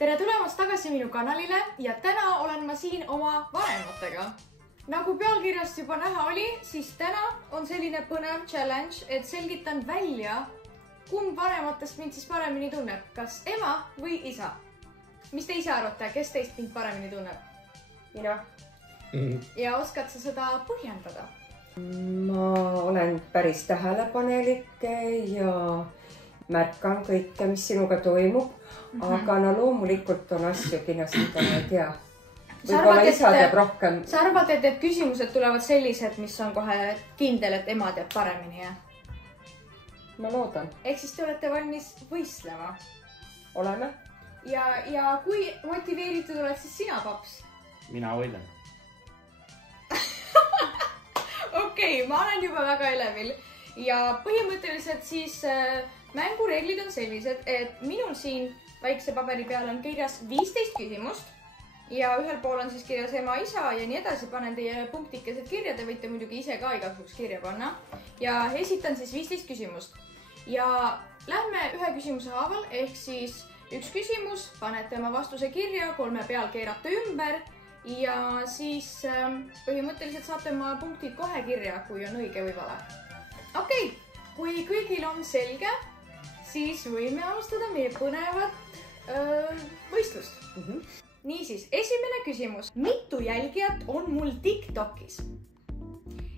tere tulemast tagasi minu kanalile ja täna olen ma siin oma vanematega. Nagu pealkirjast juba näha oli, siis täna on selline põnev challenge, et selgitan välja, kumb vanematest mind siis paremini tunneb, kas ema või isa. Mis te ise arvate, kes teist mind paremini tunneb? Mina. Ja oskad sa seda põhjendada? Ma olen päris tähelepanelik ja märkan kõike, mis sinuga toimub. Aga loomulikult on asju kindlasti, mida ma ei tea. Võib-olla isa teab rohkem. Sa arvad, et need küsimused tulevad sellised, mis on kohe kindel, et ema teab paremini, jah? Ma loodan. Ehk siis te olete valmis võistlema? Oleme. Ja kui motiveeritud oled siis sina, paps? Mina võidan. Okei, ma olen juba väga elevil. Ja põhimõtteliselt siis mängureeglid on sellised, et minul siin väikse paberi peal on kirjas 15 küsimust. Ja ühel pool on siis kirjas ema, isa ja nii edasi. Panen teie punktikesed kirja, te võite muidugi ise ka igasuguks kirja panna. Ja esitan siis 15 küsimust. Ja lähme ühe küsimuse haaval, ehk siis üks küsimus, panete oma vastuse kirja, 3 peal keerate ümber. Ja siis põhimõtteliselt saate oma punktid kohe kirja, kui on õige või vale. Okei, kui kõigil on selge, siis võime alustada meie põnevat võistlust. Niisiis, esimene küsimus. Mitu jälgijat on mul TikTokis?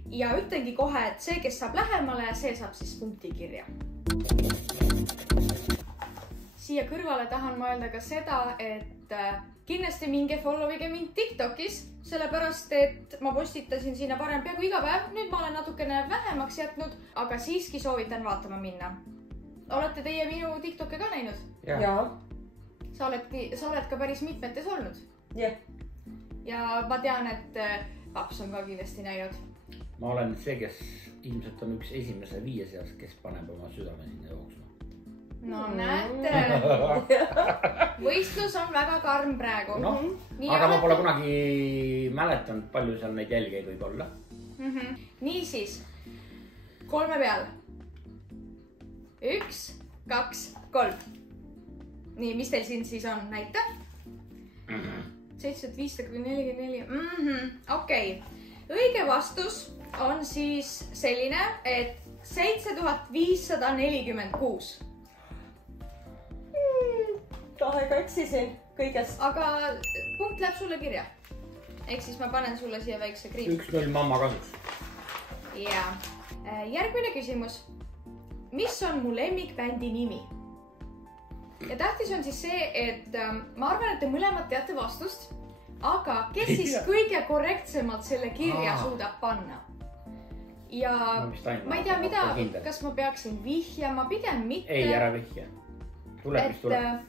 Ja ütlengi kohe, et see, kes saab lähemale, see saab siis punkti kirja. Siia kõrvale tahan ma öelda ka seda, et kindlasti minge followige mind TikTokis, sellepärast, et ma postitasin sinna varem peaaegu iga päev. Nüüd ma olen natukene vähemaks jätnud, aga siiski soovitan vaatama minna. Olete teie minu TikToke ka näinud? Jaa. Sa oled ka päris mitmetes olnud? Jah. Ja ma tean, et paps on ka kindlasti näinud. Ma olen see, kes ilmselt on üks esimese 5 seas, kes paneb oma südame sinna jooksma. No näete. Võistlus on väga karm praegu. No, aga ma pole kunagi mäletanud, palju seal neid jälgeid võib olla. Niisiis, 3 peal. 1, 2, 3. Nii, mis teil siin siis on? Näite? 7544. Okei. Õige vastus on siis selline, et 7546. Kahega eksisin kõigest. Aga punkt läheb sulle kirja. Ehk siis ma panen sulle siia väikse kriip. 1-0 mamma kasuks. Ja järgmine küsimus. Mis on mu lemmikbändi nimi? Ja tähtis on siis see, et ma arvan, et te mõlemad teate vastust, aga kes siis kõige korrektsemalt selle kirja suudab panna? Ja ma ei tea, mida, kas ma peaksin vihjama, pigem mitte. Ei, ära vihja. Tuleb, mis tuleb.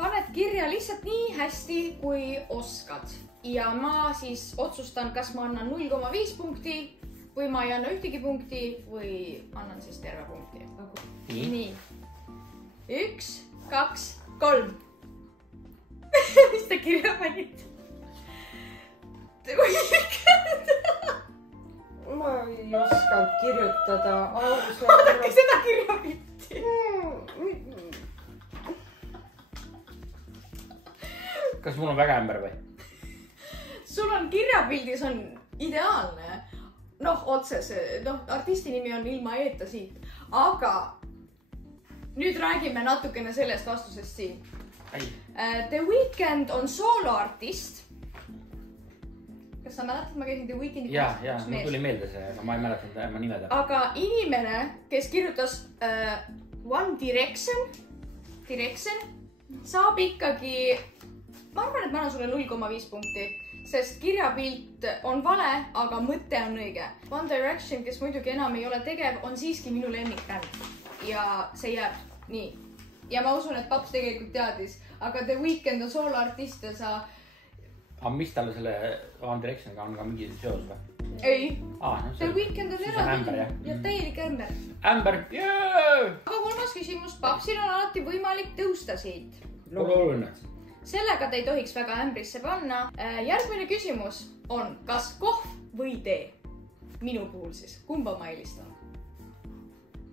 Paned kirja lihtsalt nii hästi, kui oskad. Ja ma siis otsustan, kas ma annan 0,5 punkti või ma ei anna ühtegi punkti või annan siis terve punkti. Nii. 1, 2, 3. Mis te kirja panite? Ma ei osanud kirjutada ausalt. Vaadake seda kirja pilti. Kas mul on väga ämber või? Sul on kirjapildis on ideaalne. Otse see, artisti nimi on ilma eeta siit. Aga nüüd räägime natukene sellest vastusest siin. The Weeknd on sooloartist. Kas sa mäletad, ma käisin The Weekndi koos? Jaa, mul tuli meelde see, aga ma ei mäletanud tema nimeda. Aga inimene, kes kirjutas One Direction, saab ikkagi, ma arvan, et ma annan sulle 0,5 punkti, sest kirjapilt on vale, aga mõte on õige. One Direction, kes muidugi enam ei ole tegev, on siiski minu lemmikbänd. Ja see jääb nii. Ja ma usun, et paps tegelikult teadis, aga The Weeknd on sooloartist ja sa... Aga mis talle selle One Directioniga on ka mingi seos või? Ei. The Weeknd on ämber, ja täielik ämber. Ämber, jõõ! Aga 3. küsimus. Papsil on alati võimalik tõusta siit. Pole oluline. Sellega te ei tohiks väga ämbrisse panna. Järgmine küsimus on, kas kohv või tee? Minu puhul siis. Kumba ma eelistan?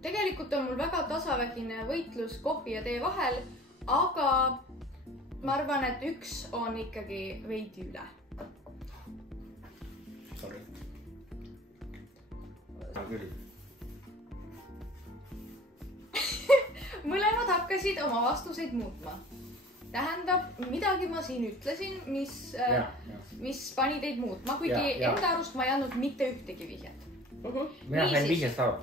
Tegelikult on mul väga tasavägine võitlus kohvi ja tee vahel, aga ma arvan, et 1 on ikkagi veidi üle. Sorry. No küll. Mõlemad hakkasid oma vastuseid muutma. Tähendab, midagi ma siin ütlesin, mis pani teid muutma, kuigi enda arust ma ei andnud mitte ühtegi vihjet. Mina sain vihjest aru.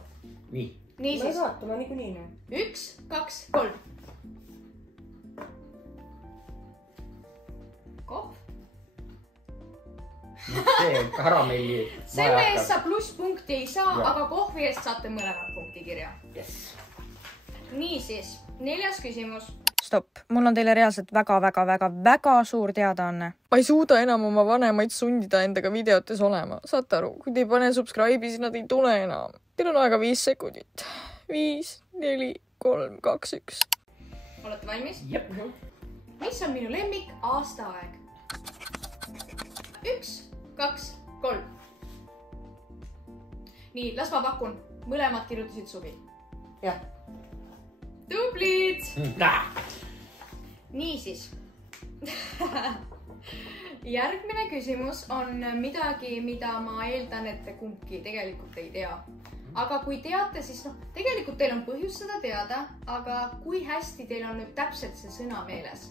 Nii. Nii siis. Ma vaatama niikuinii näen. 1, 2, 3. Kohv. See karamelli. Selle eest sa plusspunkti ei saa, aga kohvi eest saate mõlemad punkti kirja. Yes. Niisiis, 4. küsimus. Stopp, mul on teile reaalselt väga suur teadaanne. Ma ei suuda enam oma vanemaid sundida endaga videotes olema. Saate aru, kui te ei pane subscribe'i, siis nad ei tule enam. Teil on aega 5 sekundit. 5, 4, 3, 2, 1. Olete valmis? Jep. Mis on minu lemmik aastaaeg? 1, 2, 3. Nii, las ma pakun. Mõlemad kirjutasid suvi. Jah. Tublid! Niisiis. Järgmine küsimus on midagi, mida ma eeldan, et te kumbki tegelikult ei tea. Aga kui teate, siis tegelikult teil on põhjus seda teada, aga kui hästi teil on nüüd täpselt see sõna meeles?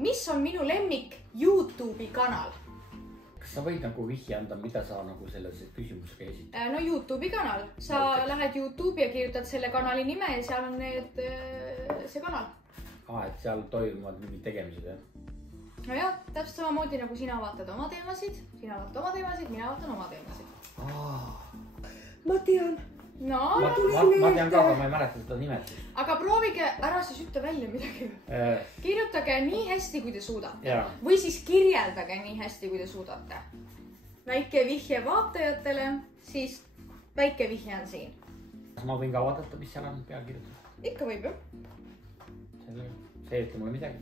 Mis on minu lemmik YouTube'i kanal? Kas sa võid nagu vihje anda, mida sa nagu selles küsimusega esid? No YouTube'i kanal. Sa lähed YouTube'i ja kirjutad selle kanali nime ja seal on see kanal. Et seal toimuvad mingid tegemised, jah? No jah, täpselt samamoodi nagu sina vaatad oma teemasid, mina vaatan oma teemasid. Ma tean. No, ma tean ka, aga ma ei mäleta seda nimet. Aga proovige ära siis ütle välja midagi. Kirjutage nii hästi, kui te suudate. Või siis kirjeldage nii hästi, kui te suudate. Väike vihje vaatajatele, siis väike vihje on siin. Kas ma võin ka vaadata, mis seal on pea kirjutatud? Ikka võib ju. See ei ütle mulle midagi.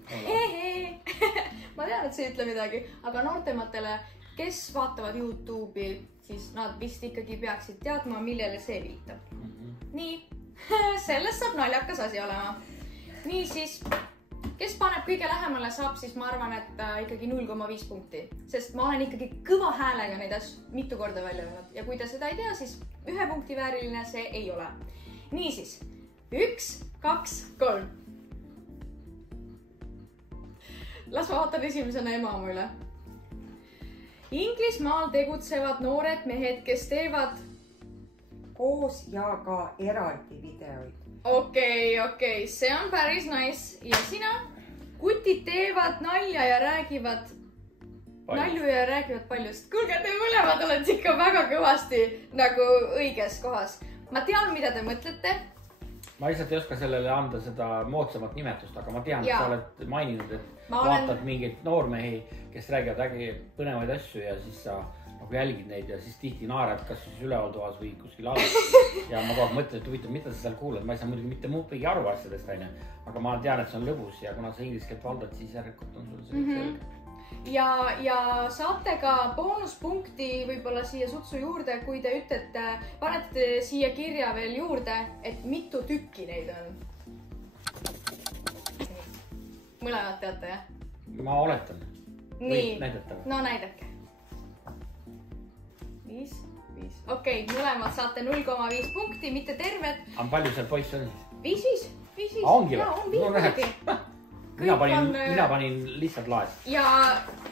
Ma tean, et see ei ütle midagi, aga noortematele, kes vaatavad YouTube'i, siis nad vist ikkagi peaksid teadma, millele see viitab. Nii, sellest saab naljakas asi olema. Nii siis, kes paneb kõige lähemale, saab siis ma arvan, et ikkagi 0,5 punkti. Sest ma olen ikkagi kõva häälega neid asju mitu korda välja öelnud. Ja kui te seda ei tea, siis 1 punkti vääriline see ei ole. Nii siis, 1, 2, 3. Las ma vaatan esimesena ema üle. Inglismaal tegutsevad noored mehed, kes teevad koos ja ka eraldi videoid. Okei, see on päris nice. Ja sina? Kutid teevad nalja ja räägivad nalju ja räägivad paljust. Kuulge, te mõlemad olete ikka väga kõvasti nagu õiges kohas. Ma tean, mida te mõtlete. Ma lihtsalt ei oska sellele anda seda moodsamat nimetust, aga ma tean, et sa oled maininud, et vaatad mingeid noormehi, kes räägivad ägi põnevaid asju ja siis sa nagu jälgid neid ja siis tihti naerad kas siis ülevaltoas või kuskil all. Ja ma kogu mõtlen, et huvitav, mida sa seal kuulad. Ma ei saa muidugi mitte muupigi aru asjadest, aga ma tean, et see on lõbus ja kuna sa inglise keelt valdad, siis järelikult on sul see selge. Ja saate ka boonuspunkti võib-olla siia sutsu juurde, kui te ütlete, panete siia kirja veel juurde, et mitu tükki neid on. Mõlemad teate, jah? Ma oletan. Nii, näidata. No näidake. 5. Okei, mõlemad saate 0,5 punkti, mitte terved. Aga palju seal poiss on siis? 5. Ongi või? On 5. Mina panin lihtsalt laes. Ja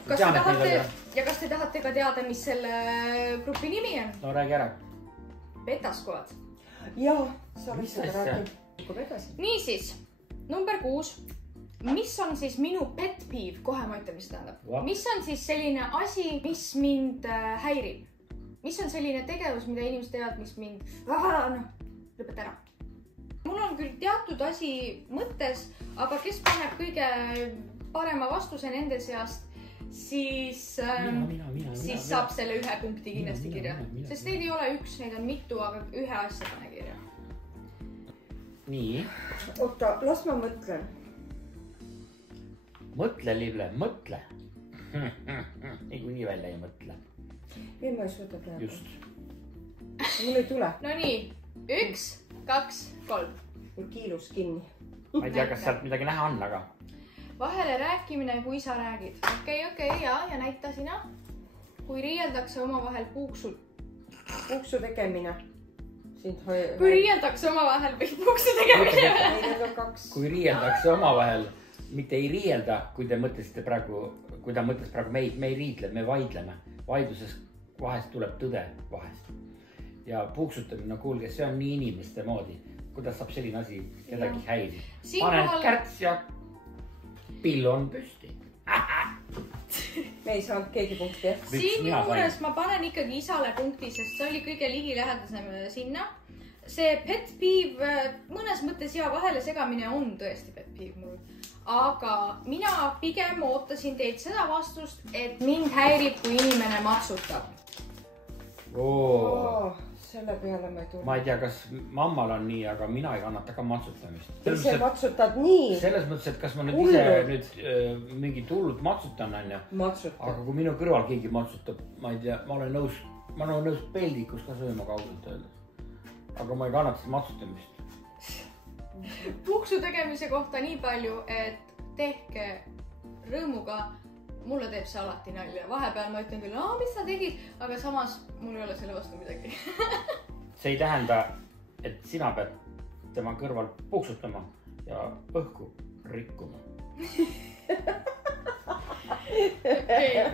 kas te tahate ka teada, mis selle grupi nimi on? No räägi ära. Betaskoad. Jaa, sa võid seda räägi. Niisiis, number 6. Mis on siis minu pet peeve? Kohe ma ütlen, mis tähendab. Mis on siis selline asi, mis mind häirib? Mis on selline tegevus, mida inimesed teevad, mis mind... Lõpeta ära. Mul on küll teatud asi mõttes, aga kes paneb kõige parema vastuse nende seast, siis saab selle 1 punkti kindlasti kirja. Sest neid ei ole 1, neid on mitu, aga 1 asja pane kirja. Nii. Oota, las ma mõtlen. Mõtle, Livle, mõtle. Nii välja ei mõtle. Ei, ma ei suuda praegu. Just. Mul ei tule. No nii, 1, 2, 3. Kiilus kinni. Ma ei tea, kas sealt midagi näha on, aga... vahele rääkimine, kui sa räägid. Okei, ja näita sina. Kui riieldakse omavahel puuksu tegemine. Kui riieldakse omavahel puuksu tegemine. Kui riieldakse omavahel, mitte ei riielda, kui ta mõtles praegu, me ei riidle, me vaidleme. Vaidluses vahest tuleb tõde vahest. Ja puuksutamine, no kuulge, see on nii inimeste moodi. Kuidas saab selline asi kedagi häiri? Panen kärts ja pill on püsti. Me ei saanud keegi punkti. Siin juures ma panen ikkagi isale punkti, sest see oli kõige ligilähedasem sinna. See pet peeve mõnes mõttes ja vahele segamine on tõesti pet peeve mul. Aga mina pigem ootasin teilt seda vastust, et mind häirib, kui inimene matsutab. Selle peale ma ei tule. Ma ei tea, kas mammal on nii, aga mina ei kannata ka matsutamist. Ise matsutad nii? Selles mõttes, et kas ma nüüd mingi hullult matsutan, on ju. Aga kui minu kõrval keegi matsutab, ma ei tea, ma olen nõus peldikus ka sööma kaugelt öeldes. Aga ma ei kannata seda matsutamist. Puuksu tegemise kohta nii palju, et tehke rõõmuga. Mulle teeb see alati nalja. Vahepeal ma ütlen küll, mis sa tegid, aga samas mul ei ole selle vastu midagi. See ei tähenda, et sina pead tema kõrval puuksutama ja õhku rikkuma.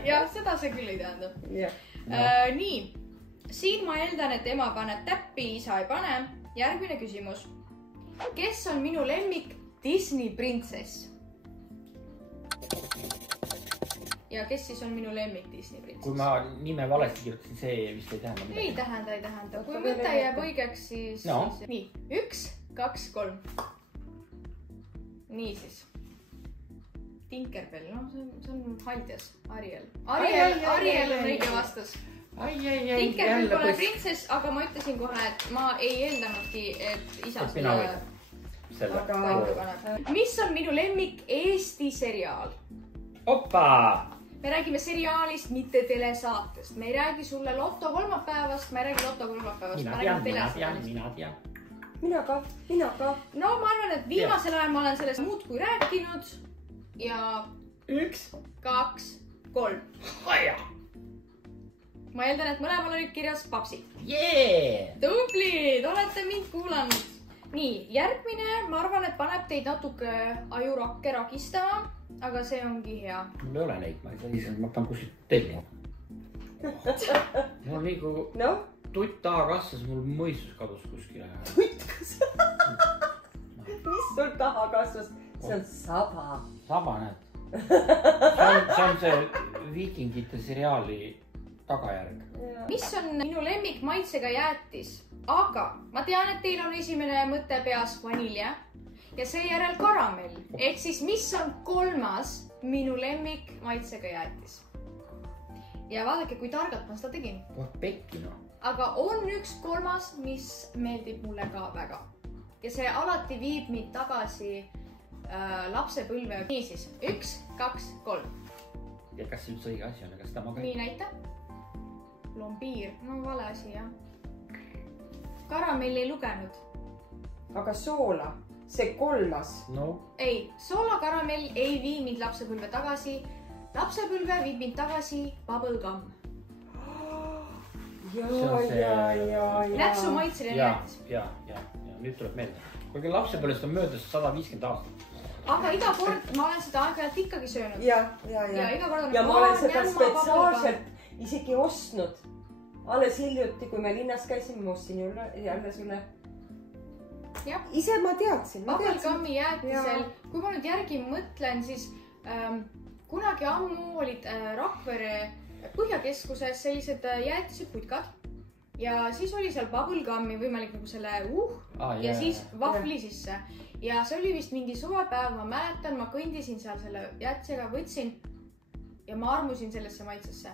Ja seda see küll ei tähenda. Nii, siin ma eeldan, et ema paneb täppi, isa ei pane. Järgmine küsimus. Kes on minu lemmik Disney printsess? Ja kes siis on minu lemmik Disney printsess? Kui ma nime valesti kirjutasin, see vist ei tähenda midagi. Ei tähenda. Kui mõte jääb õigeks, siis... Nii, 1, 2, 3. Nii siis. Tinkerbell, see on Haldjas, Ariel. Ariel on õige vastus. Tinkerbell pole printsess, aga ma ütlesin kohe, et ma ei eeldanudki, et isa selle paika paneb. Mis on minu lemmik Eesti seriaal? Opa! Me räägime seriaalist, mitte telesaatest. Me ei räägi sulle Lotto kolmapäevast, ma ei räägi Lotto kolmapäevast. Mina tean. Mina ka. No ma arvan, et viimasel ajal ma olen sellest muud kui rääkinud. Ja 1, 2, 3. Ma eeldan, et mõlemal olid kirjas papsid. Tublid, olete mind kuulanud. Nii, järgmine, ma arvan, et paneb teid natuke ajurakke ragistama, aga see ongi hea. Mul ei ole neid, ma ei saa ise, ma pean kuskilt tellima. Mul nii kui tutt taha kasvas, mul mõistus kadus kuskile. Tutt kasvas? Mis sul taha kasvas? See on saba. Saba, näed. See on see viikingite seriaali tagajärg. Mis on minu lemmik maitsega jäätis? Aga ma tean, et teil on esimene mõte peas vanilje ja seejärel karamell. Ehk siis, mis on 3. minu lemmik maitsega jäätis? Ja vaadake, kui targalt ma seda tegin. Pekki, no. Aga on 1 3, mis meeldib mulle ka väga. Ja see alati viib mind tagasi lapsepõlve. Nii siis, 1, 2, 3. Ja kas see üldse õige asi on? Kas ta ma ka... Nii näita. Lombiir. No vale asi, jah. Karamell ei lugenud. Aga soola, see 3. No. Ei, soola karamell ei vii mind lapsepõlve tagasi. Lapsepõlve viib mind tagasi bubblegum. Nätsu maitseline jäätis. Ja, nüüd tuleb meelde. Kuigi lapsepõlvest on möödas 150 aastat. Aga iga kord ma olen seda aeg-ajalt ikkagi söönud. Ja iga kord on... Ja ma olen seda spetsiaalselt isegi ostnud. Alles hiljuti, kui me linnas käisime, ma ostsin jälle sulle. Ise ma teadsin. Bubblegumi jäätisel, kui ma nüüd järgi mõtlen, siis kunagi ammu olid Rakvere Põhjakeskuses sellised jäätised putkad. Ja siis oli seal bubblegumi võimalik nagu selle ja siis vahvli sisse. Ja see oli vist mingi suvepäev, ma mäletan, ma kõndisin seal selle jäätisega, võtsin ja ma armusin sellesse maitsesse.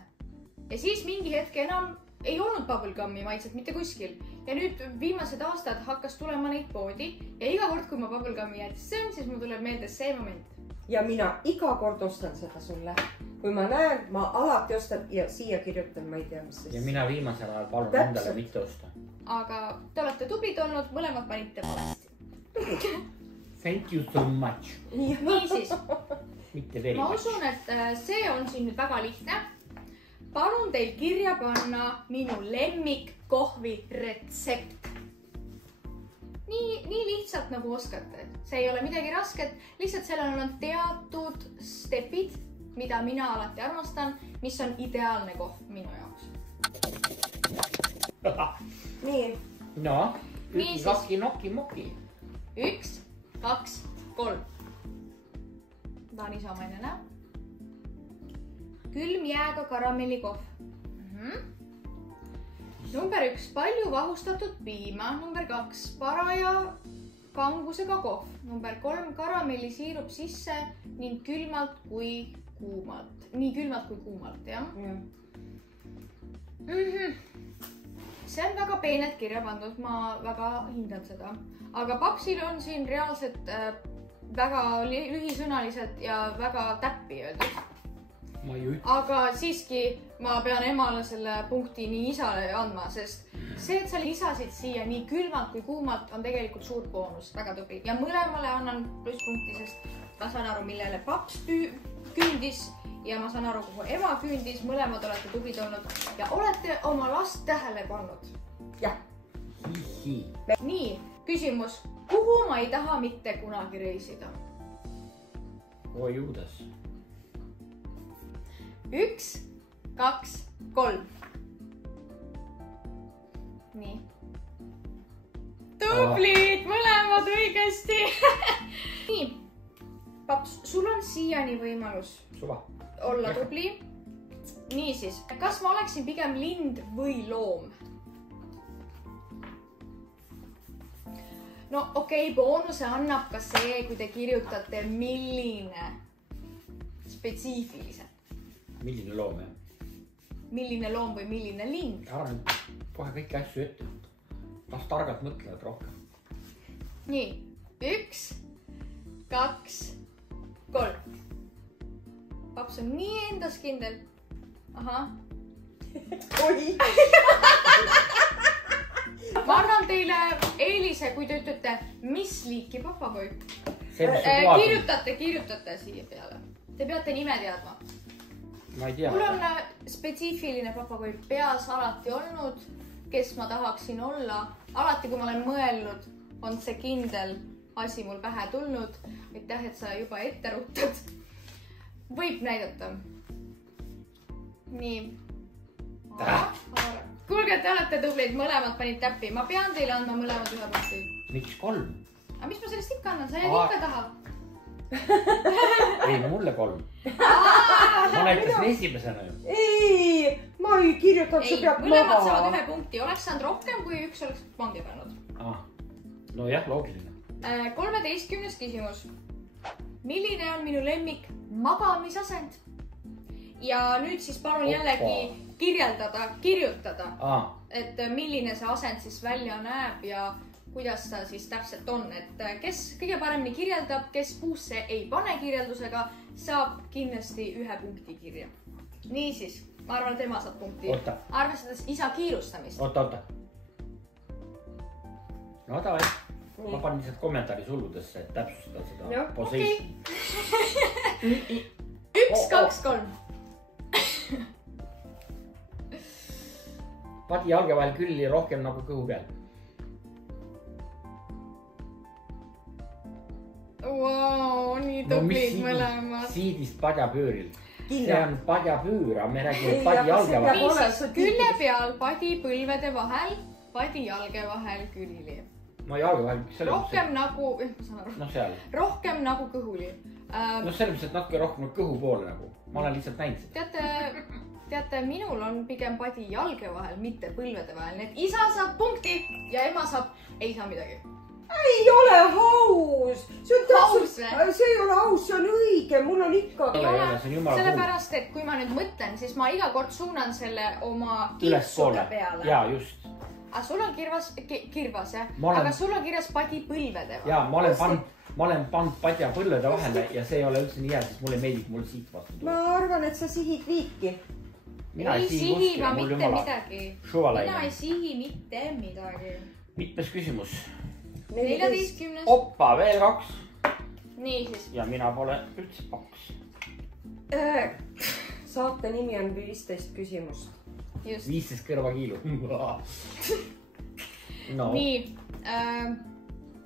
Ja siis mingi hetk enam ei olnud bubblegumi maitset mitte kuskil. Ja nüüd viimased aastad hakkas tulema neid poodi ja iga kord, kui ma bubblegumi jäätis söön, siis mul tuleb meelde see moment. Ja mina iga kord ostan seda sulle. Kui ma näen, ma alati ostan ja siia kirjutan, ma ei tea, mis ja mina viimasel ajal palun endale mitte osta. Aga te olete tublid olnud, mõlemad panite valesti. Thank you so much. Nii siis, mitte veri. ma usun, et see on siin nüüd väga lihtne. Palun teil kirja panna minu lemmik kohvi retsept. Nii lihtsalt nagu oskate. See ei ole midagi rasket. Lihtsalt sellel on teatud stepid, mida mina alati armastan, mis on ideaalne kohv minu jaoks. nii. No, kaki, noki, moki. 1, 2, 3. Tahan isa oma enne näha. Külm jääga karamellikohv. Number 1, palju vahustatud piima. Number 2, paraja kangusega kohv. Number 3, karamellisiirup sisse ning külmalt kui kuumalt. Nii külmalt kui kuumalt, jah? See on väga peenelt kirja pandud, ma väga hindan seda. Aga papsil on siin reaalselt väga lühisõnaliselt ja väga täppi öeldud. Aga siiski ma pean emale selle punkti nii isale andma, sest see, et sa lisasid siia nii külmalt kui kuumalt, on tegelikult suur boonus, väga tubli. Ja mõlemale annan plusspunkti, sest ma saan aru, millele paps küündis ja ma saan aru, kuhu ema küündis. Mõlemad olete tublid olnud ja olete oma last tähele pannud. Jah. Nii, küsimus. Kuhu ma ei taha mitte kunagi reisida? Oi juudas. 1, 2, 3. Nii. Tublid, mõlemad õigesti. Nii. Paps, sul on siiani võimalus olla tubli. Niisiis, kas ma oleksin pigem lind või loom? No okei, boonuse annab ka see, kui te kirjutate milline spetsiifiliselt. Milline loom, jah? Milline loom või milline lind? Arvan kohe kõiki asju ette. Las targalt mõtlevad rohkem. Nii, 1, 2, 3. Paps on nii endas kindel. Ahah. Oi. Ma annan teile eelise, kui te ütlete, mis liiki papagoi. Kirjutate siia peale. Te peate nime teadma. Ma ei tea. Mul on spetsiifiline papagoi peas alati olnud, kes ma tahaksin olla. Alati, kui ma olen mõelnud, on see kindel asi mul pähe tulnud. Aitäh, et sa juba ette ruttad. Võib näidata. Nii. Kuulge, te olete tublid, mõlemad panid täppi. Ma pean teile andma mõlemad ühe punkti. Miks 3? Aga mis ma sellest ikka annan? Sa jääd ikka taha. Ei, mulle 3. Ma näitasin esimesena ju. Ei, ma ei kirjutanud, sa peab maha. Mõlemad saavad ühe punkti. Oleks saanud rohkem, kui üks oleks vangi pannud. No jah, loogiline. 13. küsimus. Milline on minu lemmik magamisasend? Ja nüüd siis palun jällegi kirjutada, et milline see asend siis välja näeb ja kuidas ta siis täpselt on. Et kes kõige paremini kirjeldab, kes puusse ei pane kirjeldusega, saab kindlasti ühe punkti kirja. Niisiis, ma arvan, et ema saab punkti. Arvestades isa kiirustamist. Oota. No davai. Ma panin lihtsalt kommentaari sulludesse, et täpsustada seda position. 1, 2, 3. Padi jalge vahel külli rohkem nagu kõhu peal. Wow, nii tublid mõlemad. Siidist padjapööril. See on padjapöör, aga me räägime padi jalge vahel. Külje peal, padi põlvede vahel, padi jalge vahel külili. No jalge vahel. Rohkem nagu, ma saan aru. No seal. Rohkem nagu kõhuli. No selles mõttes, et natuke rohkem kõhu poole nagu. Ma olen lihtsalt näinud seda. Teate, minul on pigem padi jalge vahel, mitte põlvede vahel. Nii et isa saab punkti ja ema saab, ei saa midagi. Ei ole haus. See ei ole haus, see on õige. Mul on ikka. Sellepärast, et kui ma nüüd mõtlen, siis ma iga kord suunan selle oma kirsude peale. Jaa, just. Aga sul on kirvas, jah? Aga sul on kirjas padi põlvede vahel. Jaa, ma olen pannud padja põlvede vahele ja see ei ole üldse nii hea, sest mulle meeldib mul siit vastu tulla. Ma arvan, et sa sihid liiki. Ei sihi ma mitte midagi. Mina ei sihi mitte midagi. Mitmes küsimus? 14. Oppa, veel 2. Nii siis. Ja mina pole üldse paks. Saate nimi on 15 küsimust. 15 kõrvakiilu. No. Nii,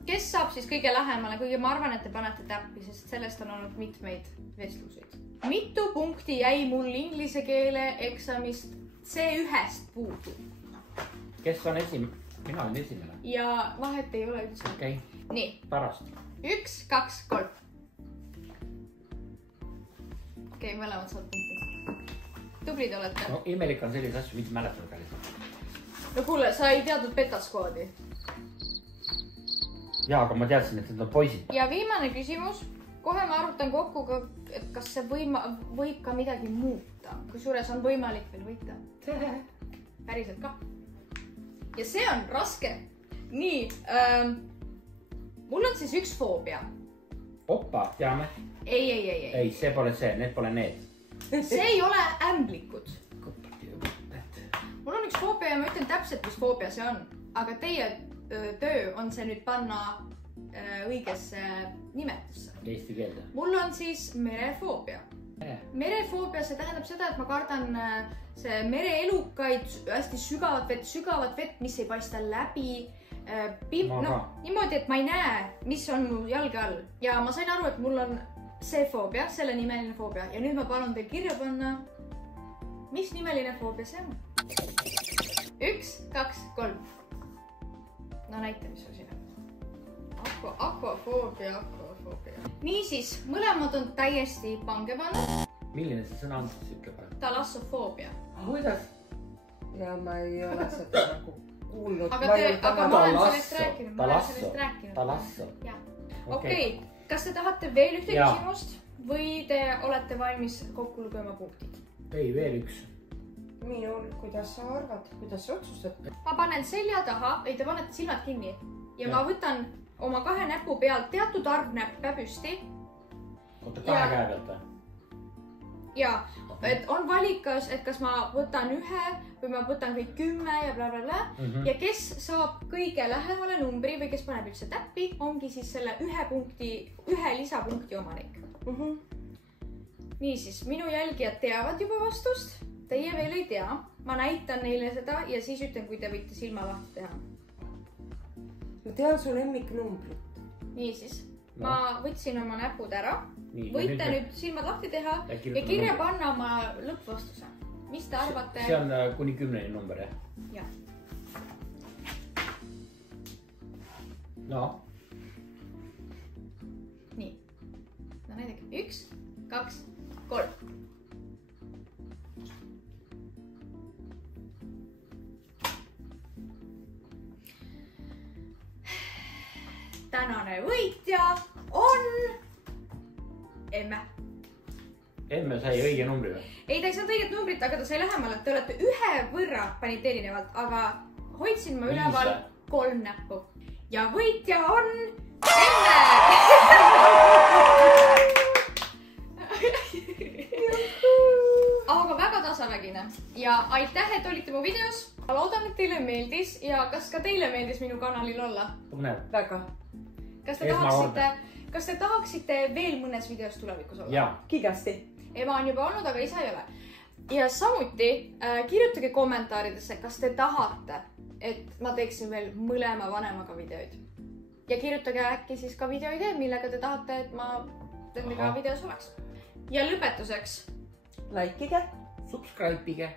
kes saab siis kõige lähemale, kuigi ma arvan, et te panete täppi, sest sellest on olnud mitmeid vestluseid. Mitu punkti jäi mul inglise keele eksamist C1-st puudu? Kes on esimene? Mina olen esimene. Ja vahet ei ole üldse. Okei. Nii. Pärast. 1, 2, 3. Okei, mõlemad saad punkti. Tublid olete. No imelik on sellise asju, mitte mäletad ka lihtsalt. No kuule, sa ei teadnud Betaskoodi. Jaa, aga ma teadsin, et need on poisid. Ja viimane küsimus. Kohe ma arvutan kokku, et kas see võib ka midagi muuta. Kusjuures on võimalik veel võita. Päriselt ka. Ja see on raske. Nii, mul on siis üks foobia. Oppa, teame. Ei. Ei, see pole see, need pole need. See ei ole ämblikud. Mul on üks foobia ja ma ütlen täpselt, mis foobia see on. Aga teie töö on see nüüd panna õigesse nimetusse. Eesti keelde. Mul on siis merefoobia. Merefoobia, see tähendab seda, et ma kardan see mereelukaid, hästi sügavat vett, mis ei paista läbi. Niimoodi, et ma ei näe, mis on mu jalge all. Ja ma sain aru, et mul on see foobia, selle nimeline foobia. Ja nüüd ma palun teil kirja panna, mis nimeline foobia see on. 1, 2, 3. No näita, mis sul siin on. Aquafoobia. Niisiis, mõlemad on täiesti pange pannud. Milline see sõna on, siis ütle praegu? Talassofoobia. Kuidas? Ja ma ei ole seda nagu kuulnud. Aga ma olen sellest rääkinud. Talasso. Okei, kas te tahate veel ühte küsimust või te olete valmis kokku lugema punktid? Ei, veel üks. Minul, kuidas sa arvad, kuidas sa otsustad? Ma panen selja taha, ei te panete silmad kinni ja ma võtan oma 2 näpu pealt teatud arv näppe püsti. Oota, 2 käe pealt või? Jaa, et on valikas, et kas ma võtan 1 või ma võtan kõik 10 ja blablabla. Ja kes saab kõige lähemale numbri või kes paneb üldse täppi, ongi siis selle 1 lisapunkti omanik. Niisiis, minu jälgijad teavad juba vastust. Teie veel ei tea. Ma näitan neile seda ja siis ütlen, kui te võite silma lahti teha. Ma tean su lemmiknumbrit. Niisiis, ma võtsin oma näpud ära. Võite nüüd silmad lahti teha ja kirja panna oma lõppvastuse. Mis te arvate? See on kuni 10 number, jah? Jah. No. Nii. No näidake. 1, 2, 3. Tänane võitja on Emme. Emme sai õige numbri või? Ei, ta ei saanud õiget numbrit, aga ta sai lähemale. Te olete 1 võrra panite erinevalt, aga hoidsin ma üleval 3 näppu. Ja võitja on Emme! Aga väga tasavägine. Ja aitäh, et olite mu videos. Ma loodan, et teile meeldis ja kas ka teile meeldis minu kanalil olla? Väga. Kas te tahaksite veel mõnes videos tulevikus olla? Jaa. Kindlasti. Ema on juba olnud, aga isa ei ole. Ja samuti kirjutage kommentaaridesse, kas te tahate, et ma teeksin veel mõlema vanemaga videoid. Ja kirjutage äkki siis ka videoideed, millega te tahate, et ma teiega videos oleks. Ja lõpetuseks. Likeige. Subscribe'ige.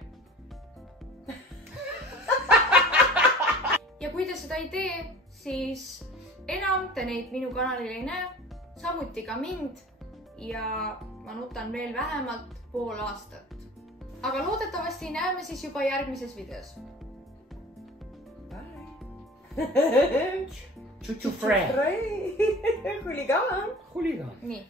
Ja kui te seda ei tee, siis enam te neid minu kanalil ei näe, samuti ka mind ja ma nutan veel vähemalt pool aastat. Aga loodetavasti näeme siis juba järgmises videos. Bye! Chuchu friend! Huligaan! Nii.